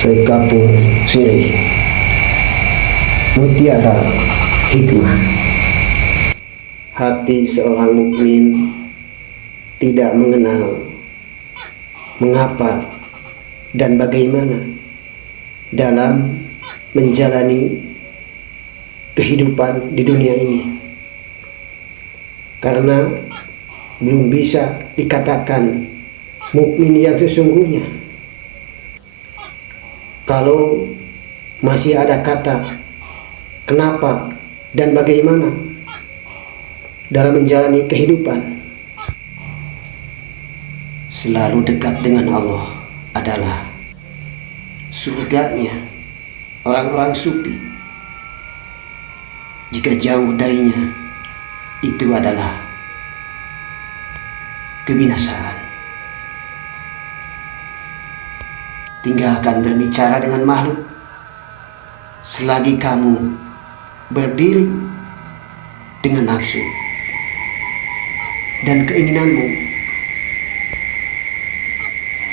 sekapung sirih, mutiara hikmah. Hati seorang mukmin tidak mengenal mengapa dan bagaimana dalam menjalani kehidupan di dunia ini, karena belum bisa dikatakan mukmin yang sesungguhnya kalau masih ada kata kenapa dan bagaimana dalam menjalani kehidupan. Selalu dekat dengan Allah adalah surganya orang-orang sufi. Jika jauh darinya, itu adalah kebinasaan. Tinggalkan berbicara dengan makhluk selagi kamu berdiri dengan nafsu dan keinginanmu.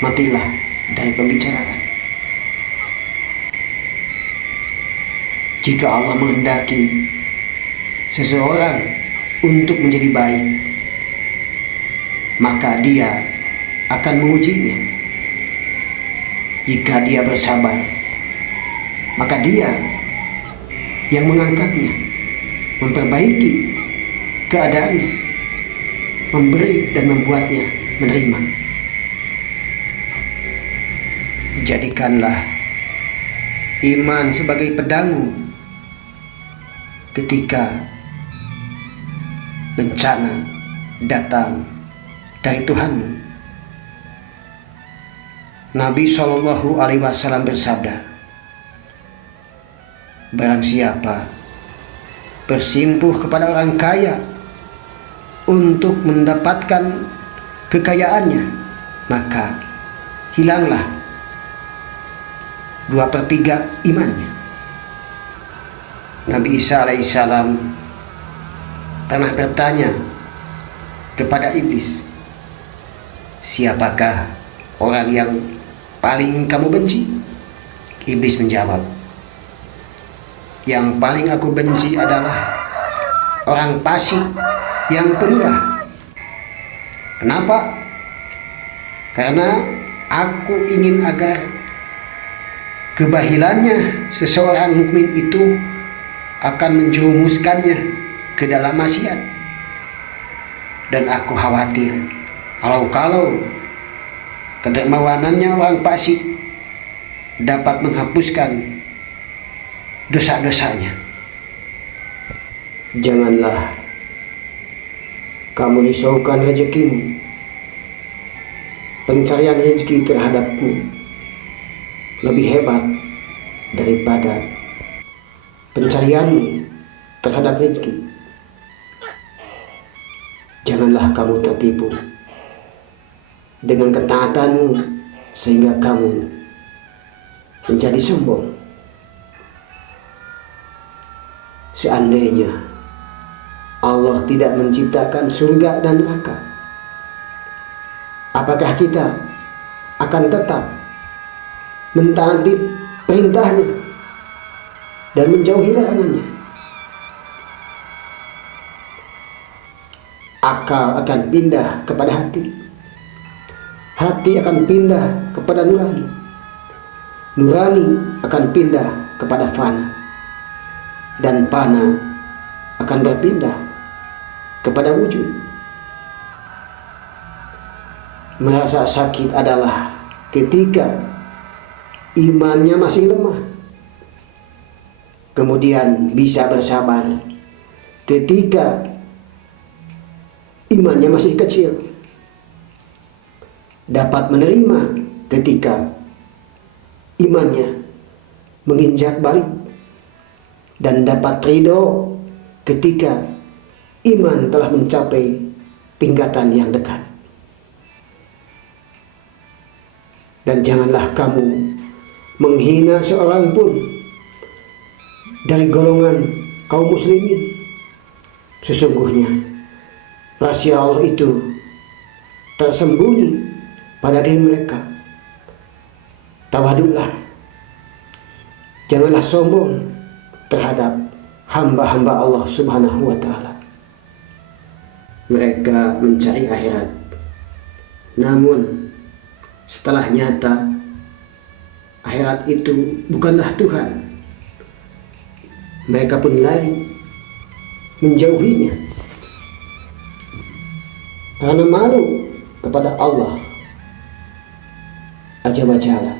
Matilah dari pembicaraan. Jika Allah menghendaki seseorang untuk menjadi baik, maka Dia akan mengujinya. Jika dia bersabar, maka Dia yang mengangkatnya, memperbaiki keadaannya, memberi dan membuatnya menerima. Jadikanlah iman sebagai pedangu ketika bencana datang dari Tuhanmu. Nabi SAW bersabda, barang siapa bersimpuh kepada orang kaya untuk mendapatkan kekayaannya, maka hilanglah 2/3 imannya. Nabi Isa alaihissalam pernah bertanya kepada iblis, siapakah orang yang paling kamu benci? Iblis menjawab, yang paling aku benci adalah orang fasik yang pemurah. Kenapa? Karena aku ingin agar kebahilannya seseorang mukmin itu akan menjerumuskannya ke dalam maksiat. Dan aku khawatir kalau kedermawanannya orang fasik dapat menghapuskan dosa-dosanya. Janganlah kamu risaukan rezekimu. Pencarian rezeki terhadapku lebih hebat daripada pencarianmu terhadap rezeki. Janganlah kamu tertipu dengan ketaatanmu sehingga kamu menjadi sombong. Seandainya Allah tidak menciptakan surga dan neraka, apakah kita akan tetap mentaati perintahnya dan menjauhi larangannya? Akal akan pindah kepada hati. Hati akan pindah kepada nurani. Nurani akan pindah kepada fana. Dan fana akan berpindah kepada wujud. Merasa sakit adalah ketika imannya masih lemah. Kemudian bisa bersabar ketika imannya masih kecil. Dapat menerima ketika imannya menginjak balik, dan dapat ridho ketika iman telah mencapai tingkatan yang dekat. Dan janganlah kamu menghina seorang pun dari golongan kaum muslimin. Sesungguhnya rahasia Allah itu tersembunyi pada diri mereka. Tawaduklah Janganlah sombong terhadap hamba-hamba Allah Subhanahu wa Ta'ala. Mereka mencari akhirat, namun setelah nyata akhirat itu bukanlah Tuhan, mereka pun lari menjauhinya karena malu kepada Allah Azza wa Jalla.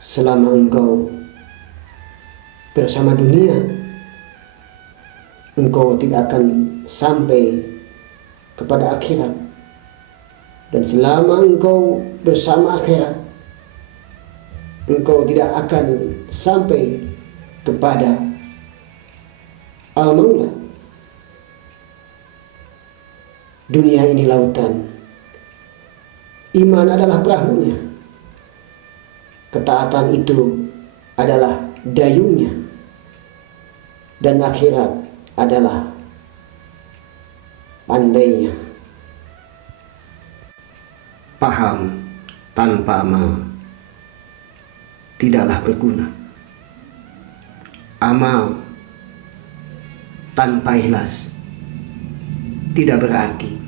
Selama engkau bersama dunia, engkau tidak akan sampai kepada akhirat. Dan selama engkau bersama akhirat, engkau tidak akan sampai kepada Al-Maula. Dunia ini lautan, iman adalah perahunya, ketaatan itu adalah dayungnya, dan akhirat adalah pandainya. Paham tanpa amal tidaklah berguna. Amal tanpa ikhlas tidak berarti.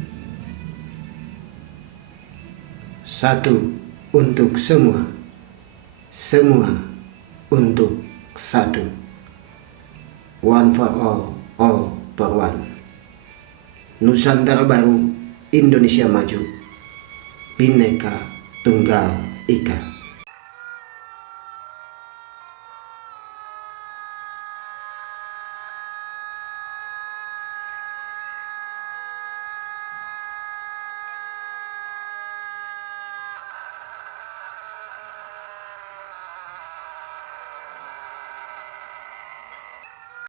Satu untuk semua, semua untuk satu. One for all for one. Nusantara Baru, Indonesia Maju, Bhinneka Tunggal Ika.